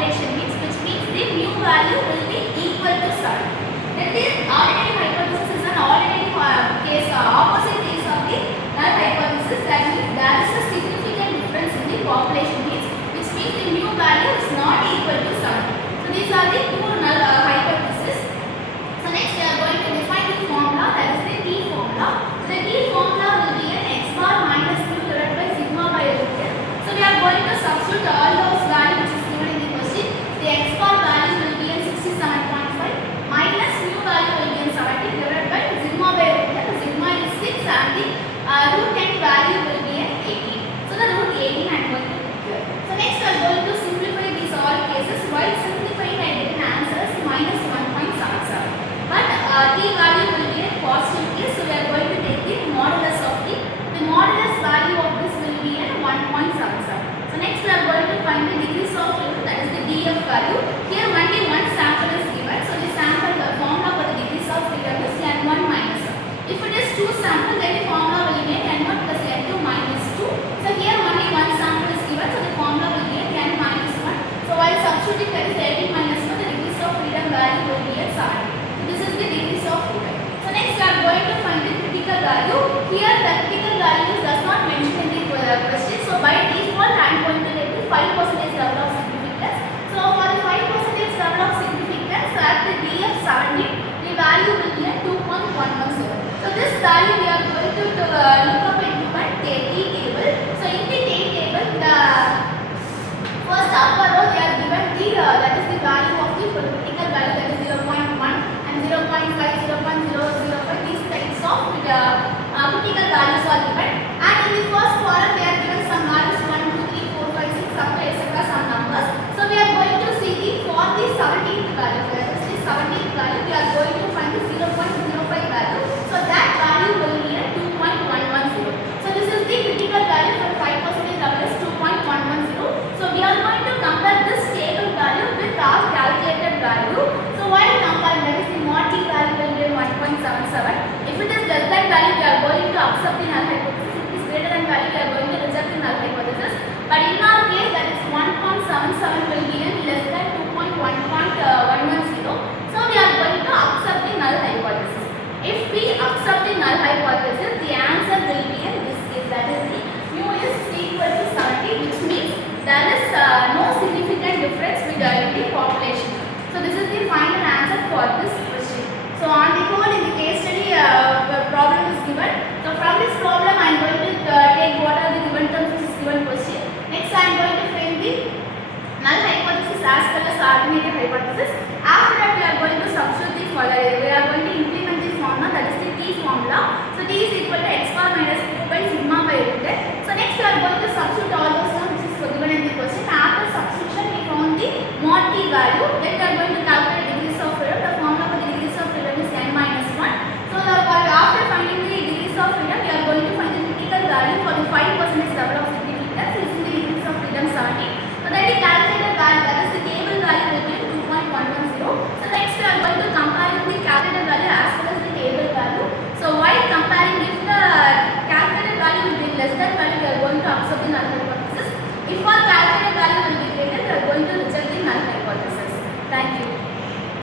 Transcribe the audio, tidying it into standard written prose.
population means, which means the mu value will be equal to 7. That is, alternative hypothesis is an alternative case, opposite case of the null hypothesis. That means there is a significant difference in the population means, which means the mu value is not equal to 7. So these are the two null hypotheses. So next we are going to define the formula, that is the T formula. The T formula will be an x bar minus mu divided by sigma by root n. So we are going to substitute all those values which is given in the question. The x bar value will be an 67.5 minus mu value will be an 70 divided by sigma by root n. Sigma is 6 and the root n value will be an 18. So the root 18 I am going to put here. So next we are going to simplify these all cases. While simplifying I get an answer as minus 1.77. But t value will be a positive case, so we are going to take the modulus of the modulus value of this will be a 1.77. So next we are going to find the degrees of freedom, that is the DF value. Here only one sample is given, so the sample, the formula for the degrees of freedom is n1 minus 1. If it is two samples, then the formula will be n1 plus n2 minus 2. So here only one sample is given, so the formula will be n minus 1. So while substituting, that is 18 minus 1, the degrees of freedom value will be at 70. This is the degrees of freedom. So next we are going to find the critical value. Here the critical value does not mention in the question. So by default I am going to take the 5% level of significance. So for the 5% level of significance at the DF 70, the value will be at 2.110. So this value we are going to look up into one T table. So in the T table, the first upper row they are given the that is the value of the critical value, that is 0.1 and 0.5, 0.005. These types of critical values are given. And in the first column they are given some values 1, 2, 3, 4, 5, 6, up to etc. some numbers. So we are going to see for the 17th value, that is the 17th value, we are going to find the 0.05 value. So that value will be at 2.110. So this is the critical value for 5% level is 2.110. So we are going to compare this table value with our calculated value. So while comparing, that is the mod t value will be 1.77. If it is less than value, we are going to accept the null hypothesis. If it is greater than value, we are going to reject the null hypothesis. But in our case, that is 1.77 will be in less than 2.1.110. So we are going to accept the null hypothesis. If we accept the null hypothesis, the answer will be in this case, that is the mu is equal to 70, which means there is no significant difference with the population. So this is the final answer for this question. So on the whole, in the case study, problem is given. So from this problem, I am going to take what are the given terms which is given question. Next, I am going to frame the null hypothesis as well as alternative hypothesis.